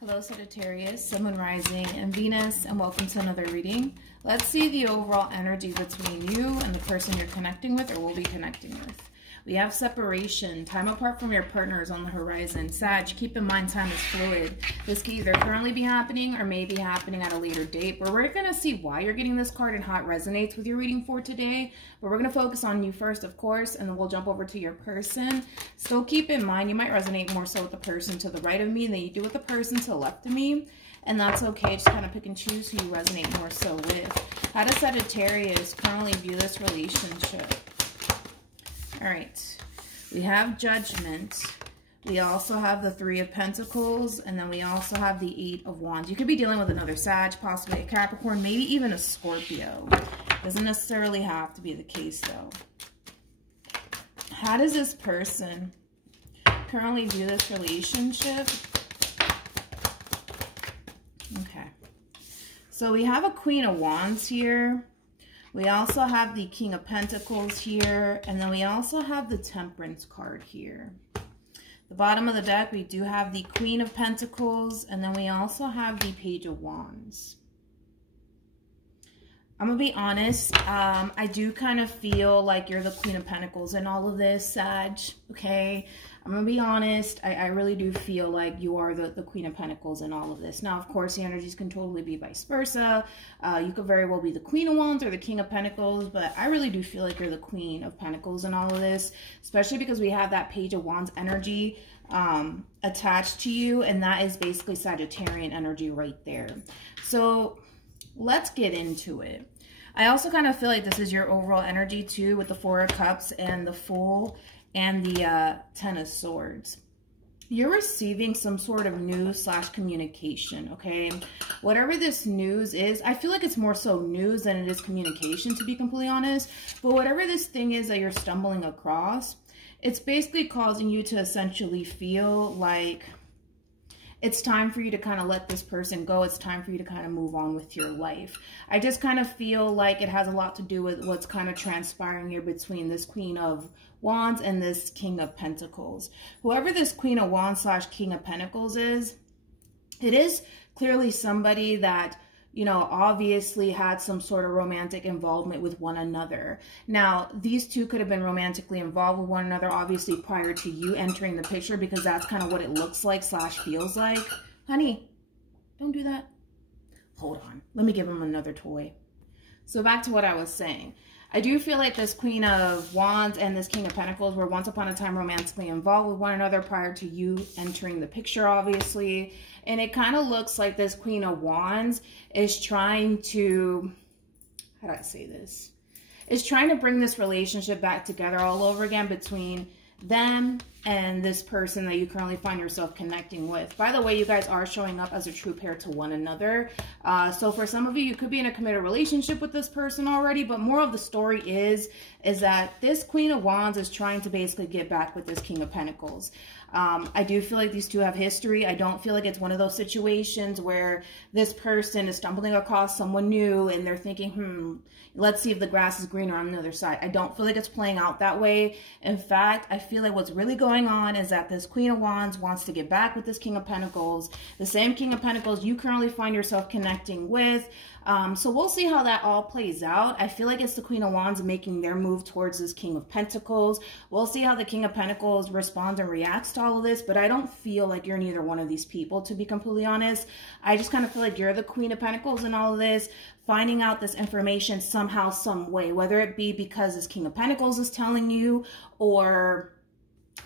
Hello Sagittarius, Sun, Moon, Rising, and Venus, and welcome to another reading. Let's see the overall energy between you and the person you're connecting with or will be connecting with. We have separation. Time apart from your partner is on the horizon. Sag, keep in mind time is fluid. This could either currently be happening or may be happening at a later date. But we're going to see why you're getting this card and how it resonates with your reading for today. But we're going to focus on you first, of course, and then we'll jump over to your person. Still keep in mind you might resonate more so with the person to the right of me than you do with the person to the left of me. And that's okay. Just kind of pick and choose who you resonate more so with. How does Sagittarius currently view this relationship? All right, we have Judgment. We also have the Three of Pentacles, and then we also have the Eight of Wands. You could be dealing with another Sag, possibly a Capricorn, maybe even a Scorpio. Doesn't necessarily have to be the case, though. How does this person currently view this relationship? Okay, so we have a Queen of Wands here. We also have the King of Pentacles here, and then we also have the Temperance card here. The bottom of the deck, we do have the Queen of Pentacles, and then we also have the Page of Wands. I'm going to be honest, I do kind of feel like you're the Queen of Pentacles in all of this, Sag, okay? I'm going to be honest, I really do feel like you are the Queen of Pentacles in all of this. Now, of course, the energies can totally be vice versa. You could very well be the Queen of Wands or the King of Pentacles, but I really do feel like you're the Queen of Pentacles in all of this, especially because we have that Page of Wands energy attached to you, and that is basically Sagittarian energy right there. So let's get into it. I also kind of feel like this is your overall energy too, with the Four of Cups and the Fool and the Ten of Swords. You're receiving some sort of news / communication, okay? Whatever this news is, I feel like it's more so news than it is communication, to be completely honest. But whatever this thing is that you're stumbling across, it's basically causing you to essentially feel like it's time for you to kind of let this person go. It's time for you to kind of move on with your life. I just kind of feel like it has a lot to do with what's kind of transpiring here between this Queen of Wands and this King of Pentacles. Whoever this Queen of Wands / King of Pentacles is, it is clearly somebody that, you know, obviously had some sort of romantic involvement with one another. Now, these two could have been romantically involved with one another, obviously, prior to you entering the picture, because that's kind of what it looks like / feels like. Honey, don't do that. Hold on. Let me give him another toy. So back to what I was saying. I do feel like this Queen of Wands and this King of Pentacles were once upon a time romantically involved with one another prior to you entering the picture, obviously. And it kind of looks like this Queen of Wands is trying to, how do I say this? Is trying to bring this relationship back together all over again between them and this person that you currently find yourself connecting with. By the way, you guys are showing up as a true pair to one another. So for some of you, you could be in a committed relationship with this person already, but more of the story is that this Queen of Wands is trying to basically get back with this King of Pentacles. I do feel like these two have history. I don't feel like it's one of those situations where this person is stumbling across someone new and they're thinking, let's see if the grass is greener on the other side. I don't feel like it's playing out that way. In fact, I feel like what's really going on is that this Queen of Wands wants to get back with this King of Pentacles, the same King of Pentacles you currently find yourself connecting with. So we'll see how that all plays out. I feel like it's the Queen of Wands making their move towards this King of Pentacles. We'll see how the King of Pentacles responds and reacts to all of this, but I don't feel like you're neither one of these people, to be completely honest. I just kind of feel like you're the Queen of Pentacles in all of this, finding out this information somehow, some way, whether it be because this King of Pentacles is telling you, or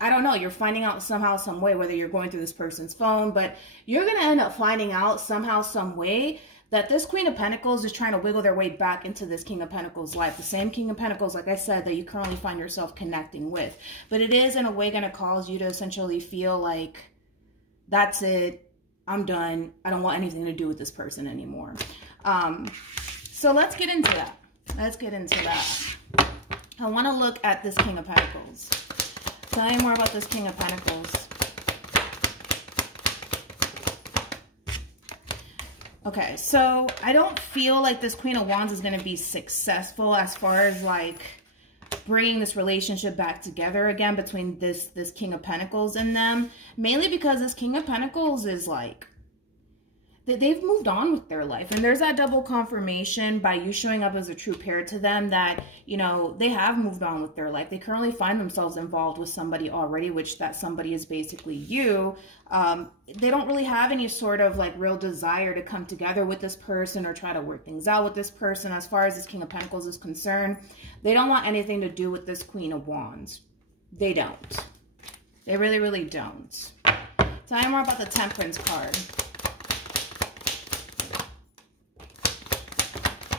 I don't know, you're finding out somehow, some way, whether you're going through this person's phone, but you're going to end up finding out somehow, some way that this Queen of Pentacles is trying to wiggle their way back into this King of Pentacles life. The same King of Pentacles, like I said, that you currently find yourself connecting with. But it is in a way going to cause you to essentially feel like, that's it, I'm done, I don't want anything to do with this person anymore. So let's get into that. Let's get into that. I want to look at this King of Pentacles. Tell me more about this King of Pentacles. Okay, so I don't feel like this Queen of Wands is going to be successful as far as like bringing this relationship back together again between this King of Pentacles and them. Mainly because this King of Pentacles is like they've moved on with their life. And there's that double confirmation by you showing up as a true pair to them that, you know, they have moved on with their life. They currently find themselves involved with somebody already, which that somebody is basically you. They don't really have any sort of like real desire to come together with this person or try to work things out with this person. As far as this King of Pentacles is concerned, they don't want anything to do with this Queen of Wands. They don't. They really, really don't. Tell me more about the Temperance card.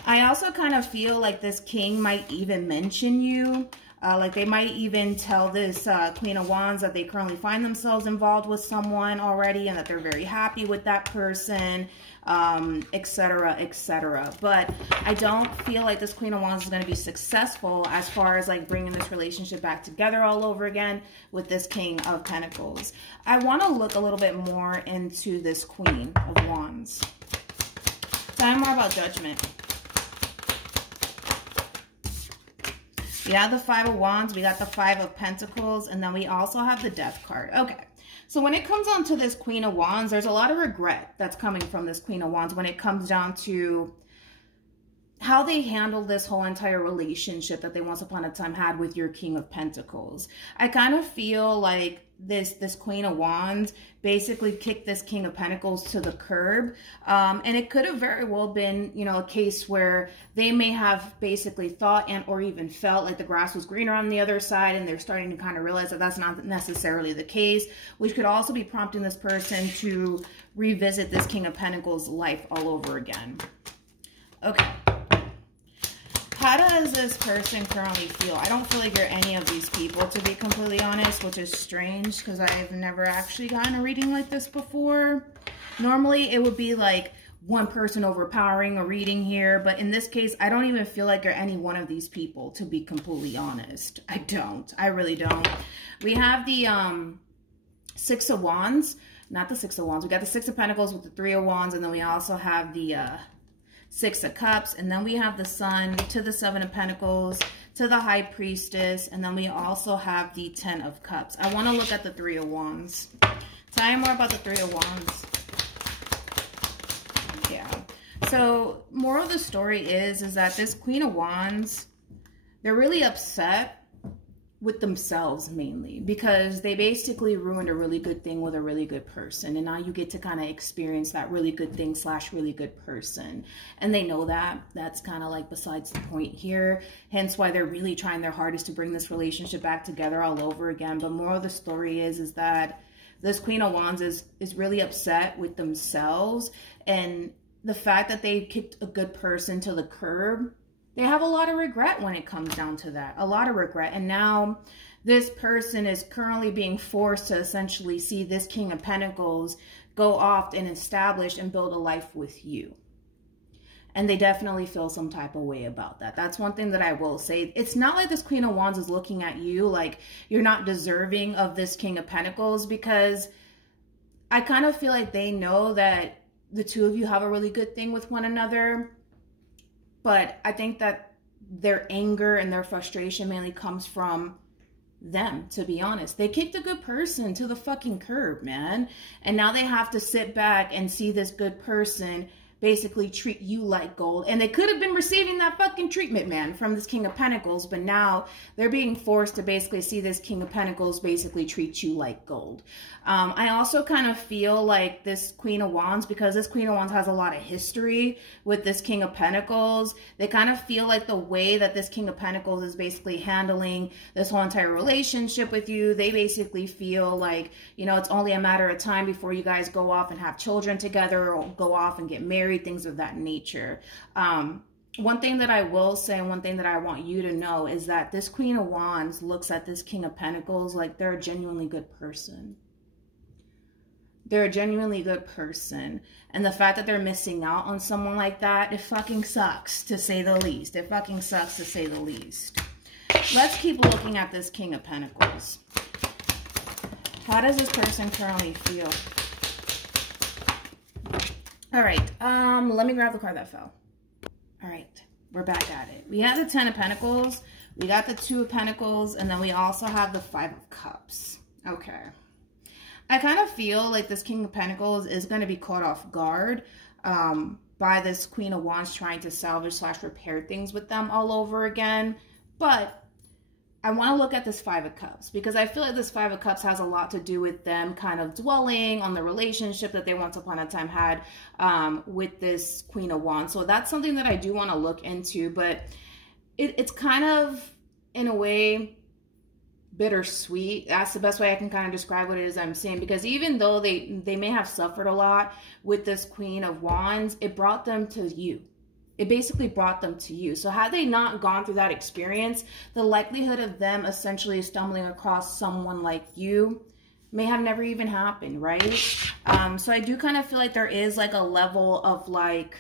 I also kind of feel like this king might even mention you. Like they might even tell this Queen of Wands that they currently find themselves involved with someone already and that they're very happy with that person, etc., etc. But I don't feel like this Queen of Wands is going to be successful as far as like bringing this relationship back together all over again with this King of Pentacles. I want to look a little bit more into this Queen of Wands. Tell me more about Judgment. We have the Five of Wands, we got the Five of Pentacles, and then we also have the Death card. Okay, so when it comes on to this Queen of Wands, there's a lot of regret that's coming from this Queen of Wands when it comes down to how they handled this whole entire relationship that they once upon a time had with your King of Pentacles. I kind of feel like this Queen of Wands basically kicked this King of Pentacles to the curb. And it could have very well been, you know, a case where they may have basically thought and or even felt like the grass was greener on the other side, and they're starting to kind of realize that that's not necessarily the case, which could also be prompting this person to revisit this King of Pentacles life all over again. Okay. How does this person currently feel? I don't feel like you're any of these people, to be completely honest, which is strange because I've never actually gotten a reading like this before. Normally, it would be like one person overpowering a reading here, but in this case, I don't even feel like you're any one of these people, to be completely honest. I don't. I really don't. We have the Six of Wands. Not the Six of Wands. We got the Six of Pentacles with the Three of Wands, and then we also have the Six of Cups, and then we have the Sun to the Seven of Pentacles to the High Priestess, and then we also have the Ten of Cups. I want to look at the Three of Wands. Tell me more about the Three of Wands. Yeah. So, moral of the story is that this Queen of Wands, they're really upset with themselves mainly because they basically ruined a really good thing with a really good person, and now you get to kind of experience that really good thing / really good person, and they know that. That's kind of like besides the point here, hence why they're really trying their hardest to bring this relationship back together all over again. But moral of the story is that this Queen of Wands is really upset with themselves, and the fact that they kicked a good person to the curb. They have a lot of regret when it comes down to that. A lot of regret. And now this person is currently being forced to essentially see this King of Pentacles go off and establish and build a life with you. And they definitely feel some type of way about that. That's one thing that I will say. It's not like this Queen of Wands is looking at you like you're not deserving of this King of Pentacles, because I kind of feel like they know that the two of you have a really good thing with one another. But I think that their anger and their frustration mainly comes from them, to be honest. They kicked a good person to the fucking curb, man. And now they have to sit back and see this good person basically treat you like gold. And they could have been receiving that fucking treatment, man, from this King of Pentacles. But now they're being forced to basically see this King of Pentacles basically treat you like gold. I also kind of feel like this Queen of Wands, because this Queen of Wands has a lot of history with this King of Pentacles, they kind of feel like the way that this King of Pentacles is basically handling this whole entire relationship with you, they basically feel like, you know, it's only a matter of time before you guys go off and have children together or go off and get married, things of that nature. One thing that I will say, and one thing that I want you to know, is that this Queen of Wands looks at this King of Pentacles like they're a genuinely good person. They're a genuinely good person. And the fact that they're missing out on someone like that, it fucking sucks, to say the least. It fucking sucks, to say the least. Let's keep looking at this King of Pentacles. How does this person currently feel? All right, let me grab the card that fell. All right, we're back at it. We have the Ten of Pentacles, we got the Two of Pentacles, and then we also have the Five of Cups. Okay. I kind of feel like this King of Pentacles is going to be caught off guard by this Queen of Wands trying to salvage / repair things with them all over again. But I want to look at this Five of Cups because I feel like this Five of Cups has a lot to do with them kind of dwelling on the relationship that they once upon a time had with this Queen of Wands. So that's something that I do want to look into, but it's kind of, in a way, bittersweet. That's the best way I can kind of describe what it is I'm saying, because even though they may have suffered a lot with this Queen of Wands, it brought them to you. It basically brought them to you. So had they not gone through that experience, the likelihood of them essentially stumbling across someone like you may have never even happened, right? So I do kind of feel like there is like a level of like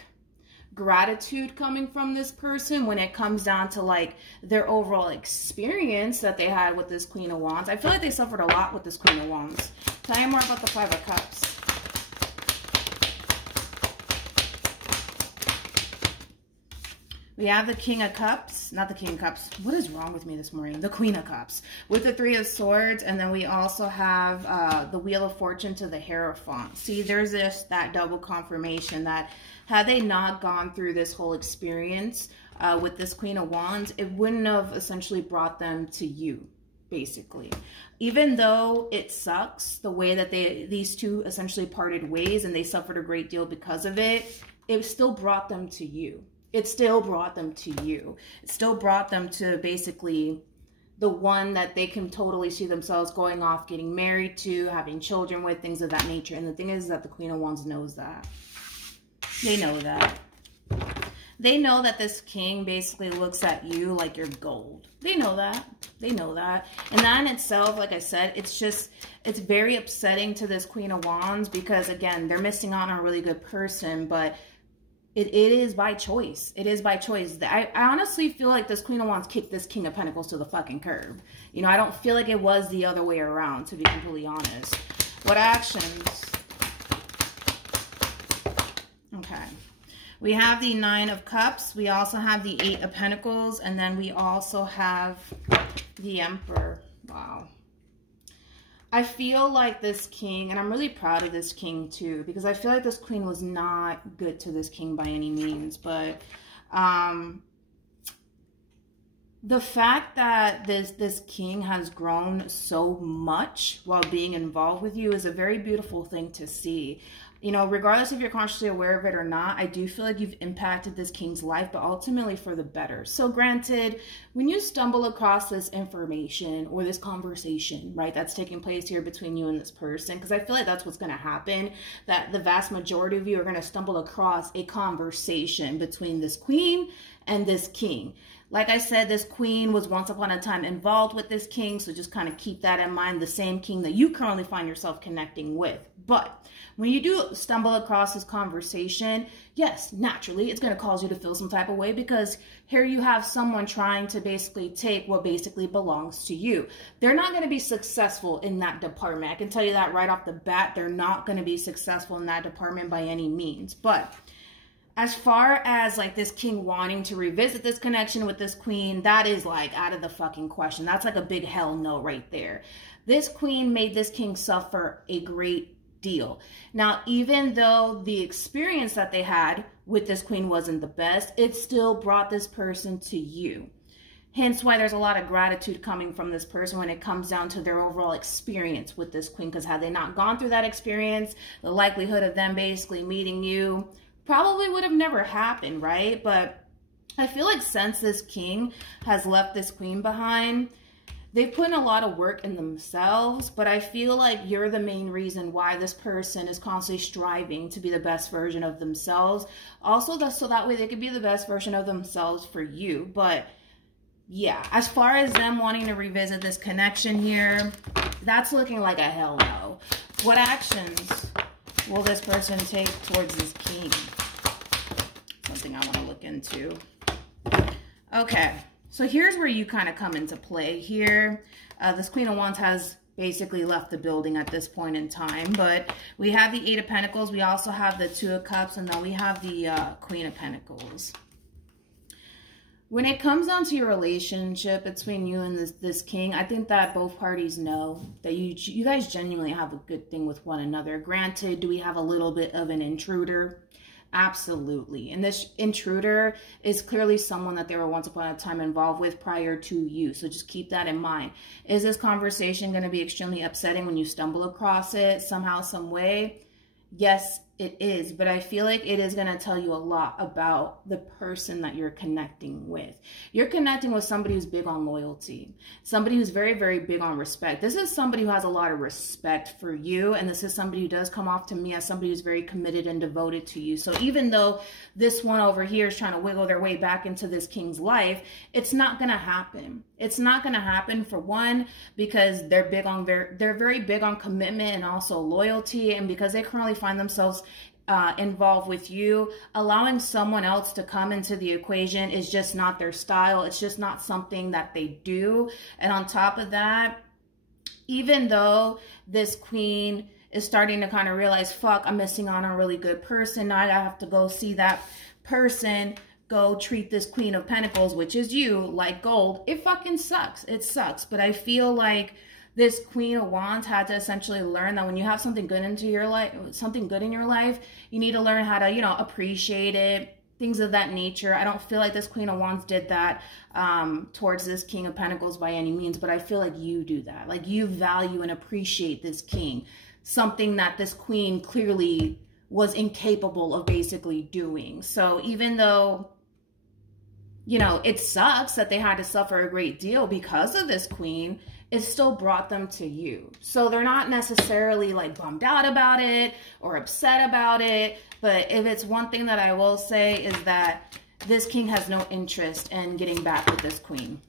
gratitude coming from this person when it comes down to like their overall experience that they had with this Queen of Wands. I feel like they suffered a lot with this Queen of Wands. Tell me more about the Five of Cups. We have the King of Cups, not the King of Cups. What is wrong with me this morning? The Queen of Cups with the Three of Swords. And then we also have the Wheel of Fortune to the Hierophant. See, there's that double confirmation that had they not gone through this whole experience with this Queen of Wands, it wouldn't have essentially brought them to you, basically. Even though it sucks the way that these two essentially parted ways and they suffered a great deal because of it, it still brought them to you. It still brought them to you. It still brought them to basically the one that they can totally see themselves going off, getting married to, having children with, things of that nature. And the thing is that the Queen of Wands knows that. They know that. They know that this king basically looks at you like you're gold. They know that. They know that. And that in itself, like I said, it's very upsetting to this Queen of Wands because, again, they're missing out on a really good person, but it is by choice. It is by choice. I honestly feel like this Queen of Wands kicked this King of Pentacles to the fucking curb. You know, I don't feel like it was the other way around, to be completely honest. What actions? Okay. We have the Nine of Cups. We also have the Eight of Pentacles. And then we also have the Emperor. Wow. I feel like this king, and I'm really proud of this king too, because I feel like this queen was not good to this king by any means, but the fact that this king has grown so much while being involved with you is a very beautiful thing to see. You know, regardless if you're consciously aware of it or not, I do feel like you've impacted this king's life, but ultimately for the better. So granted, when you stumble across this information or this conversation, right, that's taking place here between you and this person, because I feel like that's what's going to happen, that the vast majority of you are going to stumble across a conversation between this queen and this king. Like I said, this queen was once upon a time involved with this king, so just kind of keep that in mind, the same king that you currently find yourself connecting with. But when you do stumble across this conversation, yes, naturally, it's going to cause you to feel some type of way because here you have someone trying to basically take what basically belongs to you. They're not going to be successful in that department. I can tell you that right off the bat. They're not going to be successful in that department by any means. But as far as like this king wanting to revisit this connection with this queen, that is like out of the fucking question. That's like a big hell no right there. This queen made this king suffer a great deal. Now, even though the experience that they had with this queen wasn't the best, it still brought this person to you. Hence why there's a lot of gratitude coming from this person when it comes down to their overall experience with this queen. Because had they not gone through that experience, the likelihood of them basically meeting you probably would have never happened, right? But I feel like since this king has left this queen behind, they've put in a lot of work in themselves, but I feel like you're the main reason why this person is constantly striving to be the best version of themselves. Also, so that way they could be the best version of themselves for you. But yeah, as far as them wanting to revisit this connection here, that's looking like a hell no. What actions will this person take towards this king? Something I want to look into. Okay. So here's where you kind of come into play here. This Queen of Wands has basically left the building at this point in time. But we have the Eight of Pentacles. We also have the Two of Cups. And then we have the Queen of Pentacles. When it comes down to your relationship between you and this king, I think that both parties know that you guys genuinely have a good thing with one another. Granted, do we have a little bit of an intruder? Absolutely. And this intruder is clearly someone that they were once upon a time involved with prior to you. So just keep that in mind. Is this conversation going to be extremely upsetting when you stumble across it somehow, some way? Yes, it is, but I feel like it is going to tell you a lot about the person that you're connecting with. You're connecting with somebody who's big on loyalty, somebody who's very, very big on respect. This is somebody who has a lot of respect for you, and this is somebody who does come off to me as somebody who's very committed and devoted to you. So even though this one over here is trying to wiggle their way back into this king's life, it's not going to happen. It's not going to happen, for one, because they're very big on commitment and also loyalty, and because they currently find themselves involved with you. Allowing someone else to come into the equation is just not their style. It's just not something that they do. And on top of that, even though this queen is starting to kind of realize, fuck, I'm missing on a really good person, now I have to go see that person go treat this Queen of Pentacles, which is you, like gold. It fucking sucks. It sucks. But I feel like this Queen of Wands had to essentially learn that when you have something good into your life, something good in your life, you need to learn how to, you know, appreciate it, things of that nature. I don't feel like this Queen of Wands did that towards this King of Pentacles by any means, but I feel like you do that. Like, you value and appreciate this king, something that this queen clearly was incapable of basically doing. So even though, you know, it sucks that they had to suffer a great deal because of this queen, it still brought them to you. So they're not necessarily like bummed out about it or upset about it. But if it's one thing that I will say is that this king has no interest in getting back with this queen.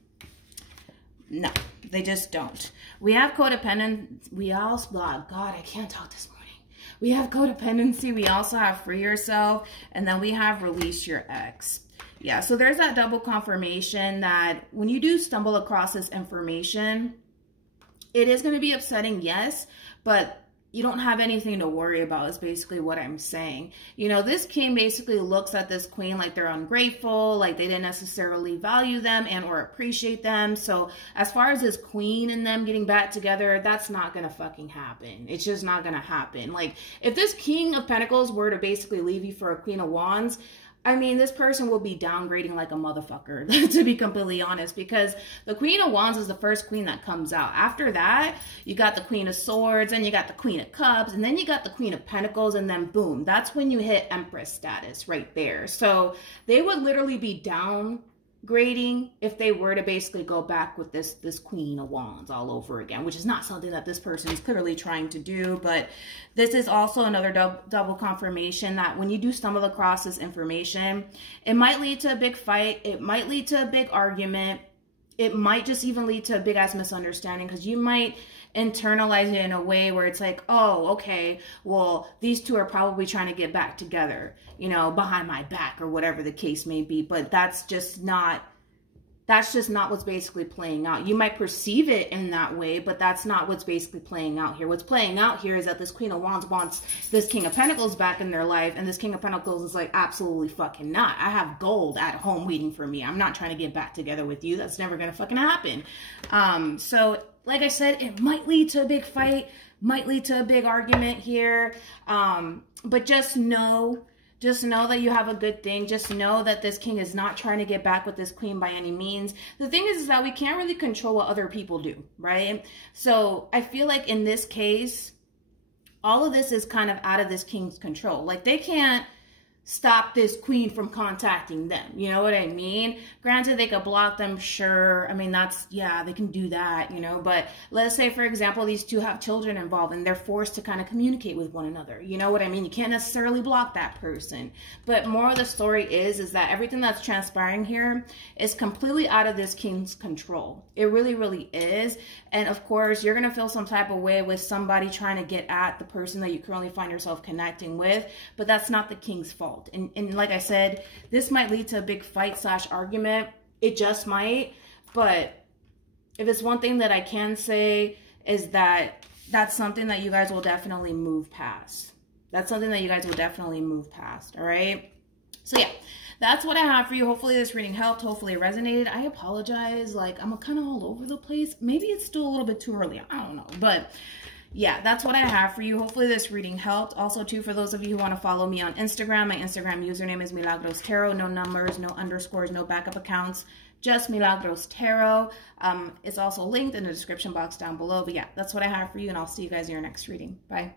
No, they just don't. We have codependence. We also, oh God, I can't talk this morning. We have codependency. We also have free yourself. And then we have release your ex. Yeah, so there's that double confirmation that when you do stumble across this information, it is going to be upsetting, yes, but you don't have anything to worry about is basically what I'm saying. You know, this king basically looks at this queen like they're ungrateful, like they didn't necessarily value them and or appreciate them. So as far as this queen and them getting back together, that's not going to fucking happen. It's just not going to happen. Like, if this King of Pentacles were to basically leave you for a Queen of Wands, I mean, this person will be downgrading like a motherfucker, to be completely honest, because the Queen of Wands is the first queen that comes out. After that, you got the Queen of Swords, and you got the Queen of Cups, and then you got the Queen of Pentacles, and then boom, that's when you hit Empress status right there. So they would literally be downgrading if they were to basically go back with this Queen of Wands all over again, which is not something that this person is clearly trying to do. But this is also another double confirmation that when you do stumble across this information, it might lead to a big fight. It might lead to a big argument. It might just even lead to a big ass misunderstanding, because you might internalize it in a way where it's like, oh, okay, well, these two are probably trying to get back together, you know, behind my back or whatever the case may be. But that's just not what's basically playing out. You might perceive it in that way, but that's not what's basically playing out here. What's playing out here is that this Queen of Wands wants this King of Pentacles back in their life, and this King of Pentacles is like, absolutely fucking not. I have gold at home waiting for me. I'm not trying to get back together with you. That's never gonna fucking happen. So like I said, it might lead to a big fight, might lead to a big argument here, but just know that you have a good thing. Just know that this king is not trying to get back with this queen by any means. The thing is that we can't really control what other people do, right? So I feel like in this case, all of this is kind of out of this king's control. Like, they can't stop this queen from contacting them. You know what I mean? Granted, they could block them, sure. I mean, that's, yeah, they can do that, you know. But let's say, for example, these two have children involved and they're forced to kind of communicate with one another. You know what I mean? You can't necessarily block that person. But more of the story is that everything that's transpiring here is completely out of this king's control. It really, really is. And of course, you're going to feel some type of way with somebody trying to get at the person that you currently find yourself connecting with. But that's not the king's fault. And like I said, this might lead to a big fight / argument. It just might. But if it's one thing that I can say is that that's something that you guys will definitely move past. That's something that you guys will definitely move past. All right. So yeah, that's what I have for you. Hopefully this reading helped. Hopefully it resonated. I apologize. Like, I'm kind of all over the place. Maybe it's still a little bit too early. I don't know. But yeah, that's what I have for you. Hopefully this reading helped. Also, too, for those of you who want to follow me on Instagram, my Instagram username is MilagrosTarot. No numbers, no underscores, no backup accounts. Just MilagrosTarot. It's also linked in the description box down below. But yeah, that's what I have for you, and I'll see you guys in your next reading. Bye.